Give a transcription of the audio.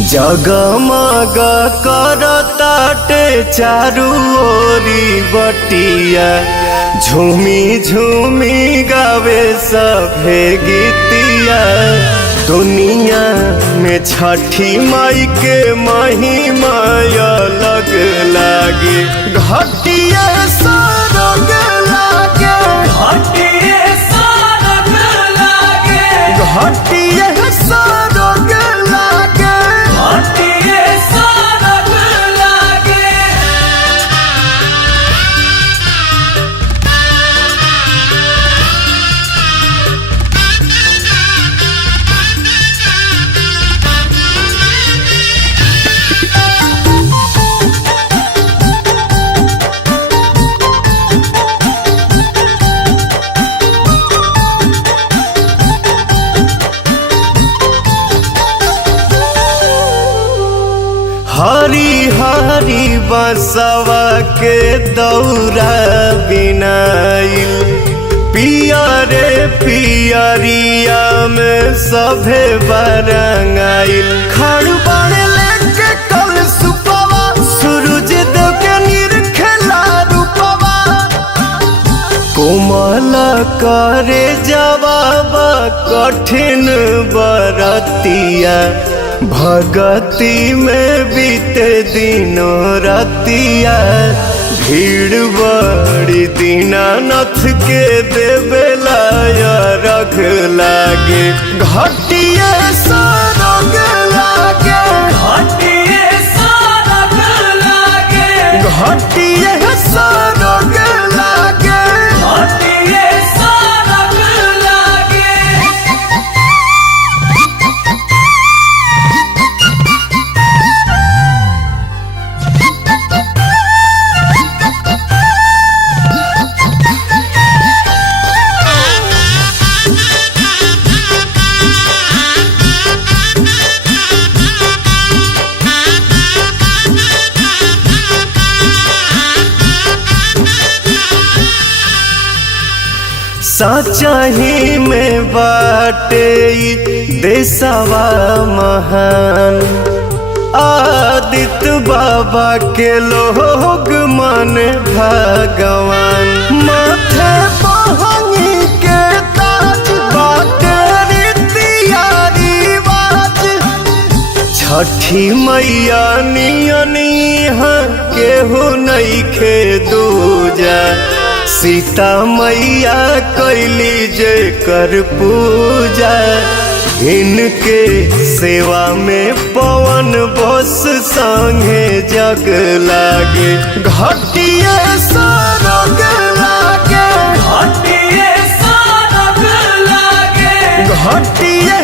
जगमग करताटे चारू ओरी बटिया, झूमी झूमी गावे सभे गीतिया। दुनिया में छठी माई के महिमा अलग लागे, घटिया सरग लागे, घटिया सरग लागे, घटिया सरग लागे। घटिया सरग लागे। हरी हरी बसवा के दौरा बिनाइल, पियरे पियरिया में सभे बरंगाइल। खड़बड़ लेके कल सुपवा, सूरज देव के निरखेला रूपवा। कोमल करे जवाब कठिन बरतिया, भगती में बीते दिनों रतिया। भीड़ बड़ी दीनानाथ के देवेला रख लागे, घटिया सरग लागे, घटिया सरग लागे, घटिया सरग लागे। घटिया सरग लागे। सचही में बाटे देशवा महान, आदित्य बाबा के लोग मन भगवान। माथे बहंगी के ताज बाटे रीतिया रिवाज, छठी मैया नियनिहा केहू नइखे दूजा। सीता मैया कैली जेकर पूजा, इनके सेवा में पवन बस संगे जग लागे, घटिया सरग लागे, घटिया सरग लागे, घटिया